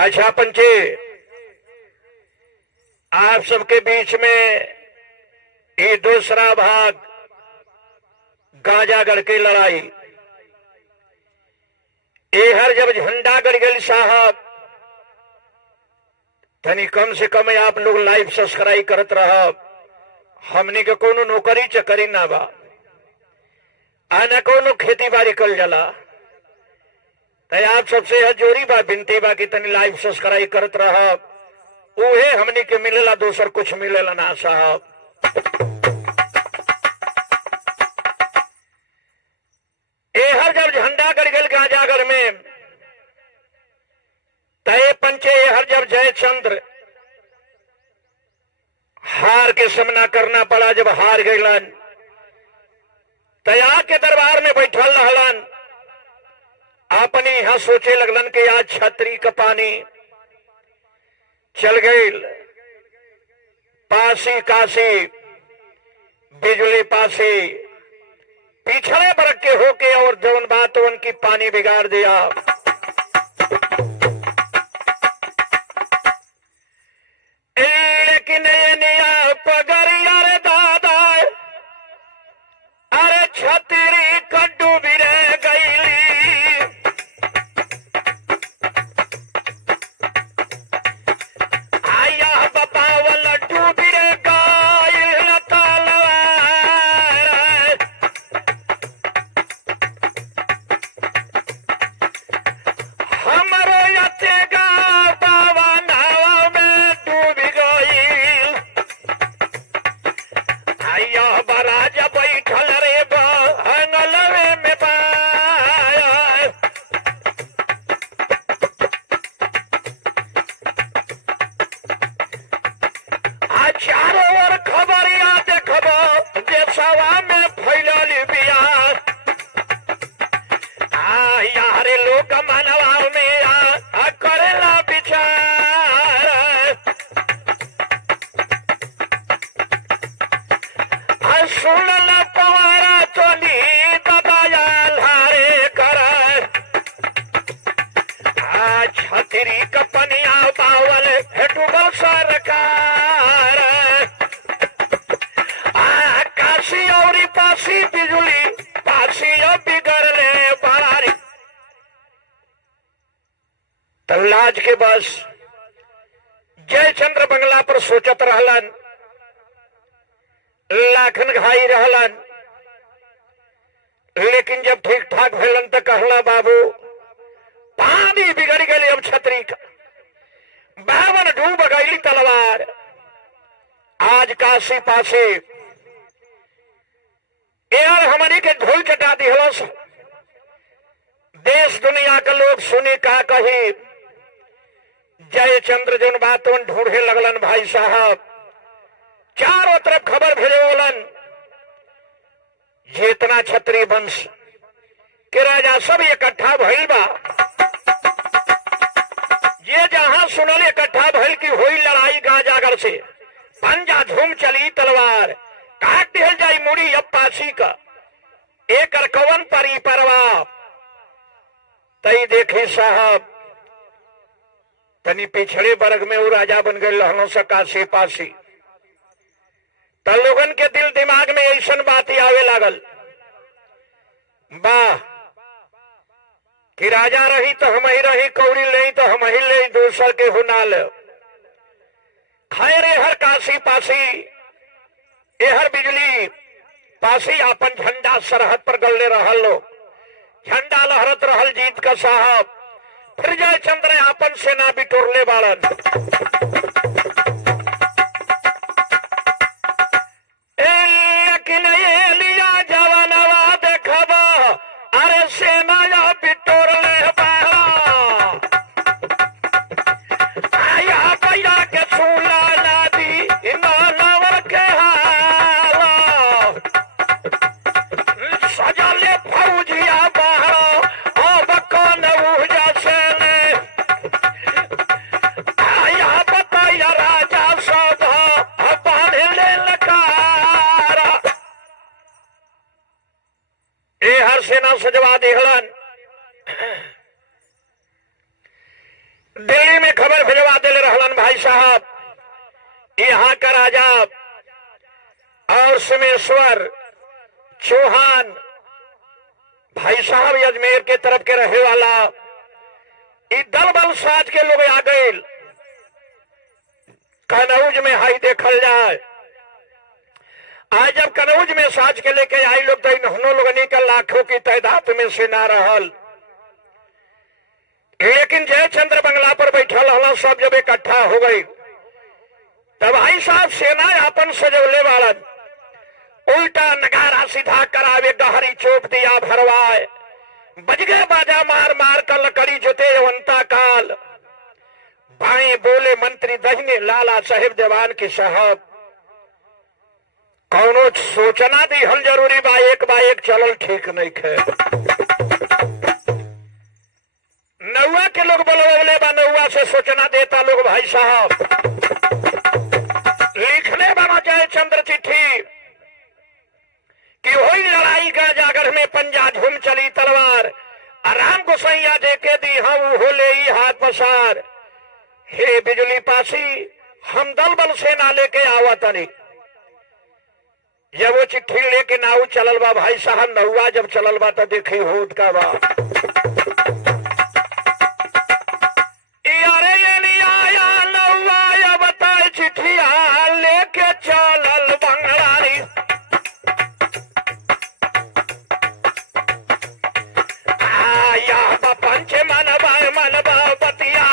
अच्छा पंचे, आप सबके बीच में ये दूसरा भाग गाजागढ़ की लड़ाई। ये हर जब झंडा गड़ गई साहब, तनी कम से कम आप लोग लाइव सब्सक्राइब करत रह। हमनी के कोनो नौकरी चकरी ना बा, आना कोनो खेती बाड़ी कल जाला। तो आप सबसे हजोरी बा, बिनती बा कि तनी लाइव सब्सक्राइब करत रह। उहे हमनी के मिलेला, दोसर कुछ मिलेला ना साहब। ए हर जब झंडा गड़ गल गाजागढ़ में, तय पंचे हर जब जयचंद्र हार के सामना करना पड़ा। जब हार गईलन तया के दरबार में बैठल रहलन, अपनी यहां सोचे लगलन कि आज छतरी का पानी चल गई। पासी काशी बिजली पासी पिछड़े बरक के होके और जवन बात उनकी पानी बिगाड़ दिया। लेकिन ये निया पगरिया रे दादा, अरे छतरी कड्डू भी रह गईली। आया बपावल डूबी रे गाइल तलवार। हमरो यतेगा पावनावा में डूबी गईल। आया बराज बैठल रे बंगलवे में पाया। चारों ओर खबरिया देखब, देशवा में फैलल बिया। यारे लोग मनवा में करेला विचार। सुनल पवारा चली दबाया लारे कर। छतरी कपनिया बावल डूबल सरकार। काशी और पासी बिजली पासी बिगड़ले बरारी। तल्लाज के बस जयचंद्र बंगला पर सोचत रहलन, लाखन घाई रहलन। लेकिन जब ठीक ठाक भेलन तो कहला, बाबू पानी बिगड़ गई अब छतरी का, बावन डूब गई तलवार। आज काशी पासी यार हमनी के धूल चटा दिहलस। देश दुनिया के लोग सुनी का कही। जयचंद्र जन बातों ढूंढे लगलन भाई साहब, चारों तरफ खबर भेजोलन। जितना छतरी वंश के राजा सब इकट्ठा भइल बा। ये जहां सुनल इकट्ठा भइल की हुई लड़ाई गाजागढ़ से, पंजा झूम चली तलवार। काट दिल जाई मुड़ी अब पासी का, एक कवन परी परवा। तई देखी साहब, तनी पिछड़े वर्ग में वो राजा बन गए लहनों से काशी पासी। त लोगन के दिल दिमाग में ऐसन बात ही आवे लागल, वाह कि राजा रही तो हम ही रही, कौड़ी ले तो हम ही ले, दूसर के हुनाल। खैर हर काशी पासी एहर बिजली पासी अपन झंडा सरहद पर गले रहल लो। झंडा लहरत रहल जीत का साहब। फिर जयचंद्र अपन सेना बिटोरले बाड़न। लेकिन ये लिया जवानवा देखब, अरे सेना या बिटोरले बाड़ा। आया पैया के सुला नादी मानवर के हाल। सजले फौजिया बाहर अब कौन उजा से ले। आया बताया राजा सब बाढ़ ले लकार। ए हर सेना सजवा दिहलन। दिल्ली में रहलन भाई साहब यहाँ का राजा और सिमेश्वर चौहान भाई साहब अजमेर के तरफ के रहे वाला दल बल साज के लोग आ गए कनौज में हाई देखल जाए। आज जब कनौज में साज के लेके आई लोग तो इन्होंने लोगनी का लाखों की तादाद में से ना रहल, लेकिन जयचंद्र बंगला पर बैठल हला सब जब इकट्ठा हो गई तब भाई साहब सेना अपन सजौले वालन उल्टा नगारा सीधा करावे गहरी चोप दिया भरवाए बजगे बाजा मार मार कर लकड़ी जोते अवंता काल बाएं बोले मंत्री दहिने लाला साहेब देवान की साहब कौनो सोचना दी हल जरूरी बा एक चलल ठीक नहीं है। नौवा के लोग बोले बा नौवा से सूचना देता लोग भाई साहब लिखने बना जयचंद्र चिट्ठी कि हुई लड़ाई का जागर में पंजा झूम चली तलवार आराम गोसैया देके दी हम हो ले हाथ पसार हे बिजली पासी हम दल बल सेना लेके आवत नहीं। जब वो चिट्ठी लेके नाऊ चलल बा भाई साहब नौवा जब चलल बा तो देखी होत का बा यारे ये नहीं आया नौवा या बताए चिट्ठिया लेके चलल बंगलारी आया पंच मनबा बतिया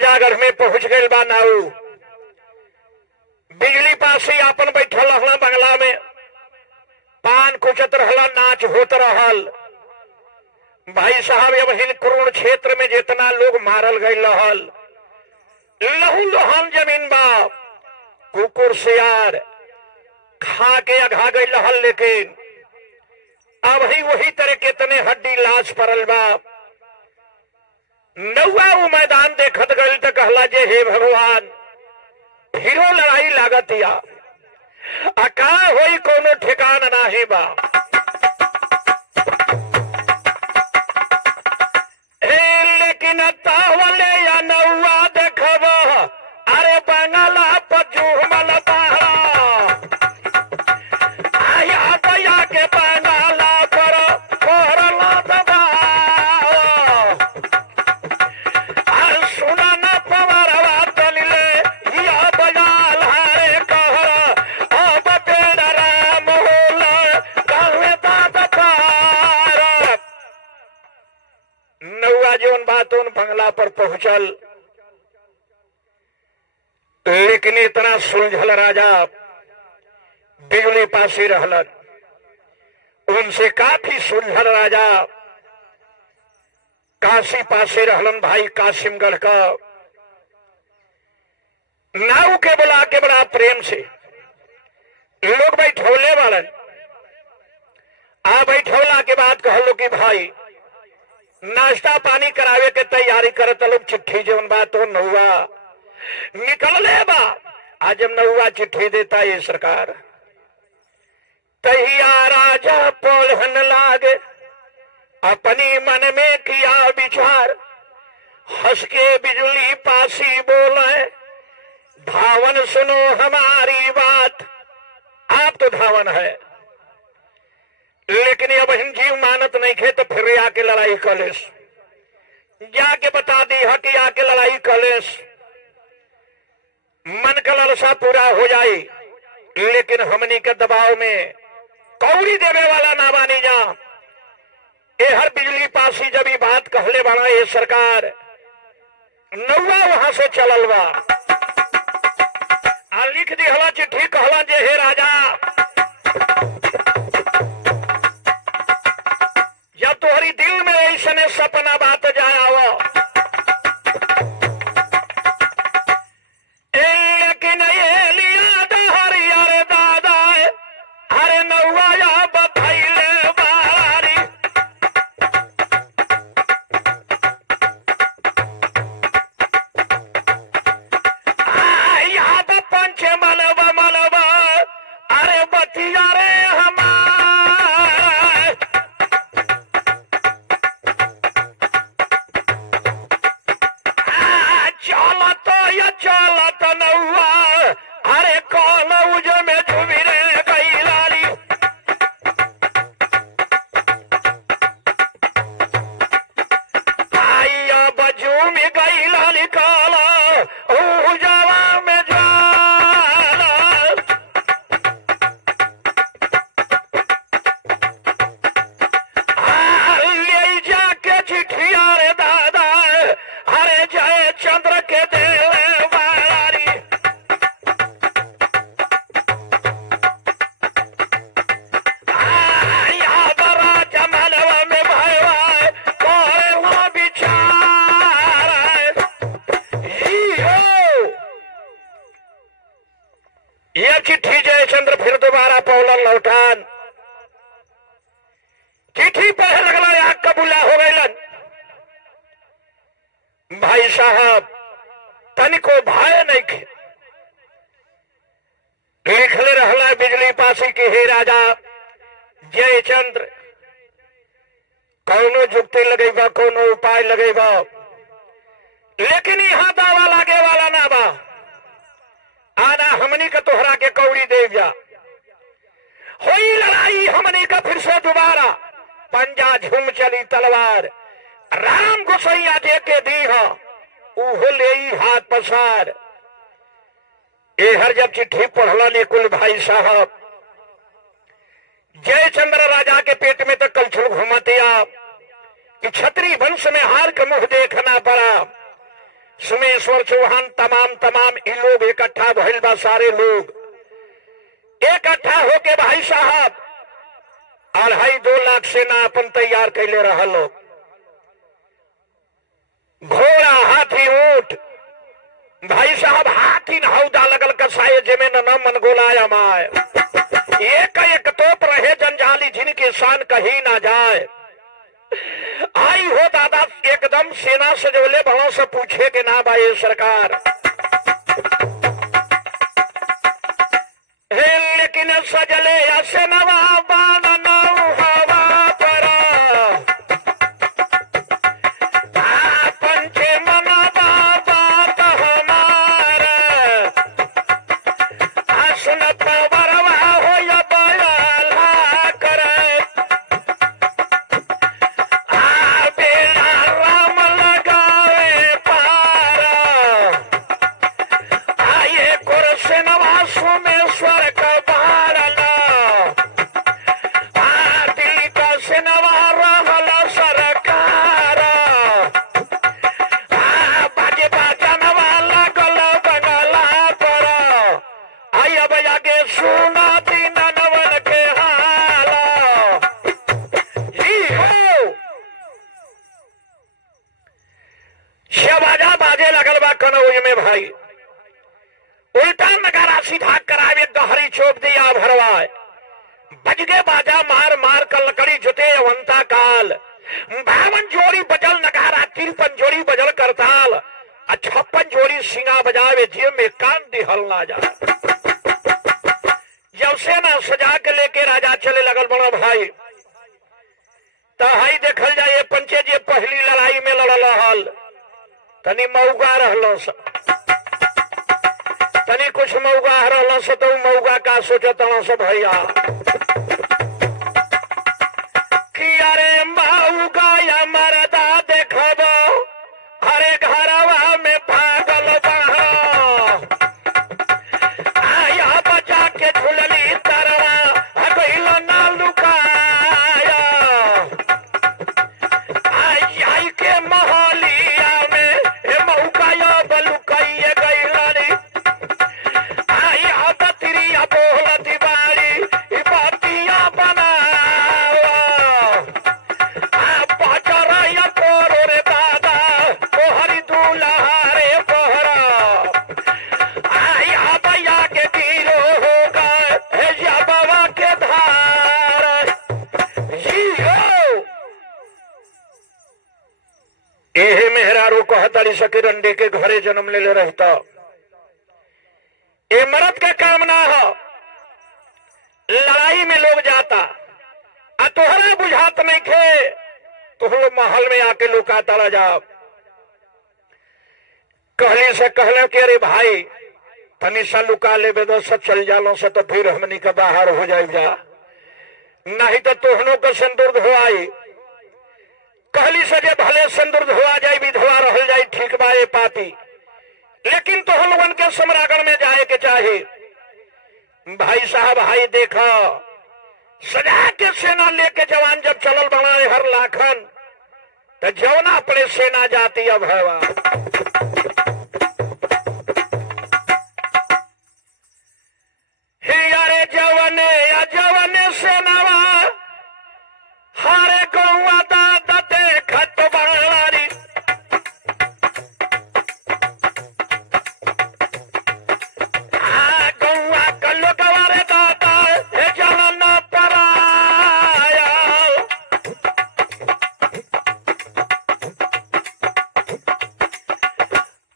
जागर में पहुंच गए बा नाऊ बिजली पासी अपन बैठल रहला बंगला में पान कुचत रहला नाच होत रहल भाई साहब अब हिल करोड़ क्षेत्र में जितना लोग मारल गए रहल लहू लोहन जमीन बा कुकुर सियार खा के अघा गई रहल लेकिन अब ही वही तरह कितने हड्डी लाश पड़ल बा। नौवा वो मैदान देखत गई तो कहला जे हे भगवान फिरो लड़ाई लागत या अका होई कोनो ठिकान नाही बा। लेकिन तावले या नौवा देखब अरे बंगला पजूमल बहरा आया दया के बंगला पर कोरला दबा सुना न पवरवा तलिले या बजाल हरे कहर अब पेड़ राम होला कहवे दाद पार। नौवा जोन बातों बंगला पर पहुंचल लेकिन इतना सुलझल राजा बिजली पासी रहलन उनसे काफी सुलझल राजा काशी पासे रहलन भाई कासिमगढ़ का नाव के बुला के बड़ा प्रेम से लोग बैठौले वालन आ बैठौला के बाद कहलो कि भाई नाश्ता पानी करावे के तैयारी करत लोग चिट्ठी जौन बात हो नौवा निकल ले बा। आज हम नौवा चिट्ठी देता ये सरकार, तहिया राजा पोलहन लागे, अपनी मन में किया विचार, हंस के बिजली पासी बोले, धावन सुनो हमारी बात। आप तो धावन है, लेकिन अब हिम जीव मानत नहीं खे, तो फिर आके लड़ाई कलेस, जाके बता दी है कि आके लड़ाई कलेस, मन का लालसा पूरा हो जाए। लेकिन हमनी के दबाव में कौड़ी देवे वाला ना बानी जा। ये हर बिजली पासी जब बात कहले बना ये सरकार, नौवा वहां से चलल बा, लिख दी हला चिट्ठी, कहला जे हे राजा, जब तुम्हारी दिल में ऐसने सपना बात जाया हो, लेकिन ये लिया हरियर दादा, हरे नौवा या बथैले बारी। याद पंच मलबा मलबा, अरे बतिया रे हमारा, चलत या चलत नौवा, अरे कौन उज में झूमी रे गई लाली। आइया बजू में गई लाली काला, उजाला में ज्वाला। ले जाके चिट्ठिया रे दादा, हरे जय चंद्र के देले वारी। यहाँ बड़ा जमानवा में भाई कोरेला विचार। यह चिट्ठी जयचंद्र फिर दोबारा पौलन लौटान, चिट्ठी पढ़े लगला, यहाँ कबूला हो गईलन। भाई साहब तनिको भाई नहीं खे, लिखले रहला बिजली पासी की, हे राजा जयचंद्र, कौनो जुक्ति लगेबा, कौनो उपाय लगेबा, लेकिन यहाँ दावा लागे वाला ना बा। आना हमनी का तोहरा के कौड़ी दे जा, होई लड़ाई हमनी का फिर से दोबारा, पंजा झूम चली तलवार, राम गोसैया दे के दी हो, उहो ले हाथ पसार। ए हर जब चिट्ठी पढ़ला निकुल भाई साहब, जयचंद्र राजा के पेट में तो कलछुल घुमातिया कि छत्री वंश में हार का मुंह देखना पड़ा। सुमेश्वर चौहान तमाम इन लोग इकट्ठा भइल बा, सारे लोग इकट्ठा होके भाई साहब 2.5 लाख सेना अपन तैयार कैले रहा लोग, घोड़ा हाथी ऊंट। भाई साहब हाथी नहौदा लगल कसाए जेमे न मन गोलाया माय, एक तोप रहे जंजाली जिनके शान कहीं ना जाए। आई हो दादा एकदम सेना सजोले बड़ों से पूछे के ना भाई सरकार, लेकिन सजले या सेनवा बान हवा पर, पंचे मना बात हमारा, सुन पवरवा हो या बयाला कर, बेड़ा राम लगावे पारा, आये कुरसेनवा सोमेश्वर का बारला, दिल्ली का सेनवा रहला सरकार, बाजे बाजनवा लगल बंगला पर, आई अब आगे सुना दीनवन के हाल। शबाजा बाजे लगल बा कनौज में भाई, उल्टा नगारा सीधा करावे, गहरी चोप दिया भरवाए, बजगे बाजा मार मार कर लकड़ी जुते अवंता काल, 52 जोड़ी बजल नगारा, 53 जोड़ी बजल करताल, 56 जोड़ी सिंगा बजावे जे में कान दिहल ना जा। जब सेना सजा के लेके राजा चले लगल बड़ा भाई, तो हाई देखल जाए पंचे जे पहली लड़ाई में लड़ल हल तनी मऊगा रहल स, तनी कुछ मऊगा रहल स, तो मऊगा का सोचत स भैया कि अरे मऊगा या मरदा देखब हरे घरवा में भागल बहा, आया बचा के झुलली तरवा गइल ना लुकाया, आई के महलिया में मऊका बलुकाइए गइल रे, आया बतिरिया बोलती बाड़ी बतिया बनावा, बचरैया तोरो रे दादा तोहरी दूल्हा रे बहरा, आया भैया के गिरो होगा या बाबा के धार जी हो। एहे मेहरारू कहतारी सके रंडी के घरे जन्म ले ले रहता, ए मर्द का काम ना हो, लड़ाई में लोग जाता आ तोहरा बुझात नहीं खे, तुम लोग महल में आके लुका तड़ा जाओ। कहली से कहले कि अरे भाई तनी सा लुका ले बेदो सब चल जालो से तो फिर हमनी का बाहर हो जाए जा, नहीं तो तोहनों का सिंदूर धोआई। कहली से जे भले सिंदूर धोआ जाए विधवा रहल जाए ठीक बाए पाती, लेकिन तोहन लोगन के सम्रागण में जाए के चाहे। भाई साहब हाई देखा सजा के सेना लेके जवान जब चलल बना हर लाखन, तो जवना अपने सेना जाती अब हवा यारे जवने या जवने सेनावा हारे गौआ दादा देखत बाड़ी, गौआ कल्लो गवारे दादा जलन पराया,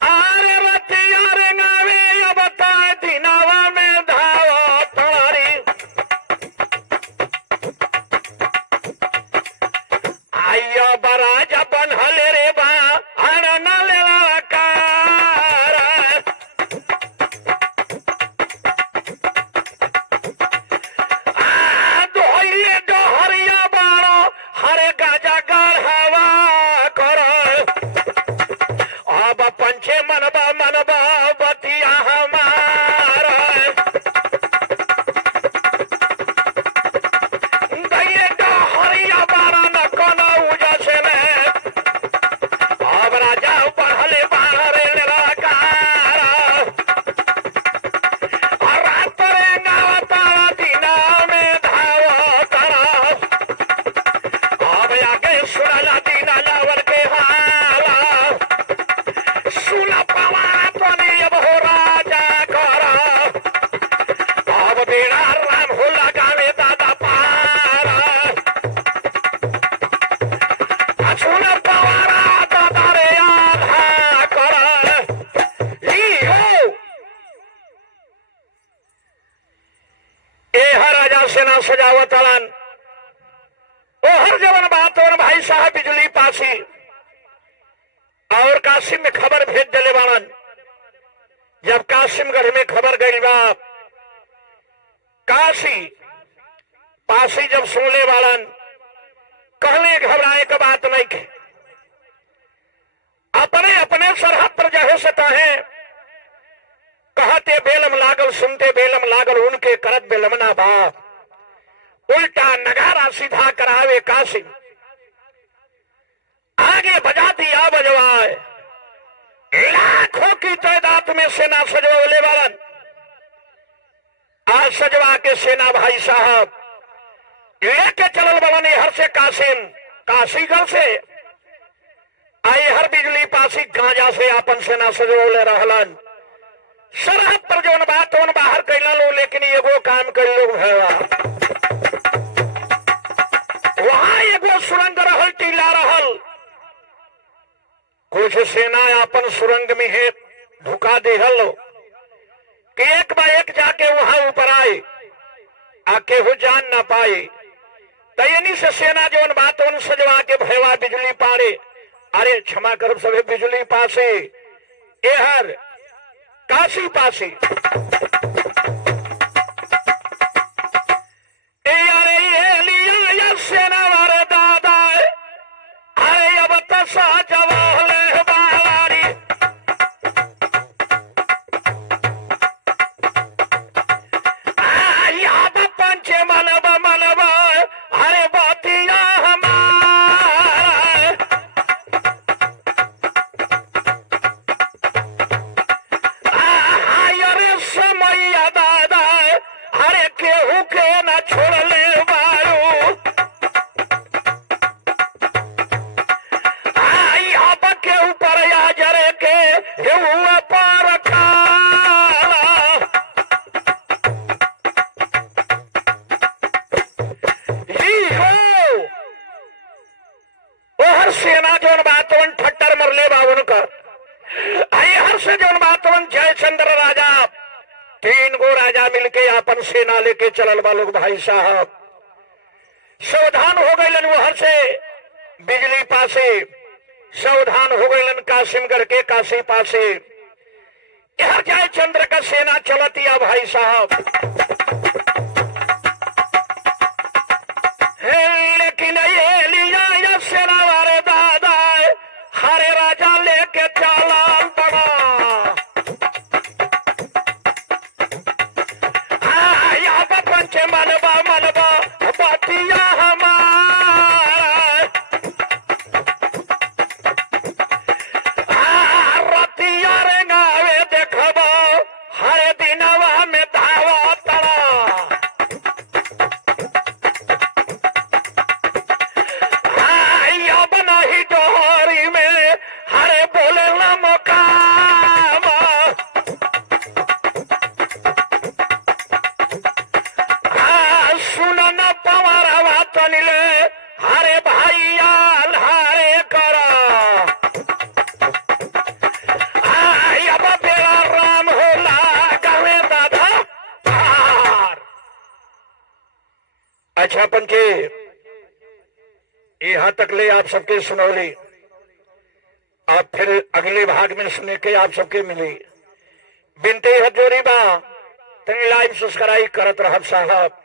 आरे रतिया रे गावे अब ताय दिनावा में धावा तारी, आइया बराजा बनहले रे बा हरण लेला कारा, दोइले डोहरिया बारो हरे गाजा गढ़वा कर, अब पंचे मनबा मनबा बतिया हमारा, दैये डोहरिया बारा न कोनो उजा से में, अब राजा बढ़ले बाहरे लड़कारा, और रात रे गावता दिना में धावा करा, अब आगे सुनला दिना लावर के हाला, सुना पवारा तनी अब हो राजा करा, अब बेड़ा राम हो लगावे दादा पारा, सुना पवारा दादा रे आधा करा ई हो। ए हर राजा सेना सजावत अलन ओ हर जवन बात और भाई साहब बिजली पासी और कासिम में खबर भेज दिले बाड़न। जब कासिमगढ़ में खबर गई बा, काशी पासी जब सुनले बाड़न कहले घबराए का बात नहीं के, अपने अपने सरहद पर जहे से कहे कहते बेलम लागल सुनते बेलम लागल उनके करत बेलमना बाप, उल्टा नगारा सीधा करावे कासिम, आगे बजा दिया बजवाए, लाखों की तादाद में सेना सजवले वालन। आज सजवा के सेना भाई साहब लेके चलल बलन हर से कासिम, काशीगढ़ से आई हर बिजली पासी गांजा से आपन सेना सजवले रहलन। सरहद पर जौन बात उन बाहर कैला लो, लेकिन एगो काम कर लो भैया, वहां एगो सुरंग रहल टीला रहल, कुछ सेना अपन सुरंग में है ढुका दिहल कि एक बा एक जाके वहां ऊपर आए आके हो जान ना पाए। तयनी से सेना जौन बात उन सजवा के भयवा बिजली पारे। अरे क्षमा कर सभी बिजली पासे एहर काशी पासे अरे ये लिया या सेना वाले दादा अरे अब तसा जवाहले बालारी अब पंचे मनबा मनबा अरे बातिया सेना जौन बातवन ठट्टर मरले बावन का आई हर से जौन बातवन जयचंद्र राजा तीन गो राजा मिलके अपन सेना लेके चलल बा लोग। भाई साहब सावधान हो गए वो हर से बिजली पासे सावधान हो गए कासिमगढ़ के काशी पासे यह जयचंद्र का सेना चलतिया। भाई साहब लेकिन ये लिया या सेना वाले दादा हरे राजा लेके चला बड़ा पंचे मनबा मनबा बातिया रतिया रे गावे देखबा हरे दिनवा में धावा तड़ा ही डोरी में हरे बोले ला मुकामा सुन न पवारा तनिले हरे भैया हरे करा अब बेड़ा राम होला गावे दादा। अच्छा पंचे यहाँ तक ले आप सबके सुनौली आप फिर अगले भाग में सुनने के आप सबके मिली बिनते हजोरी बा तनी लाइव सब्सक्राइब करत रहब साहब।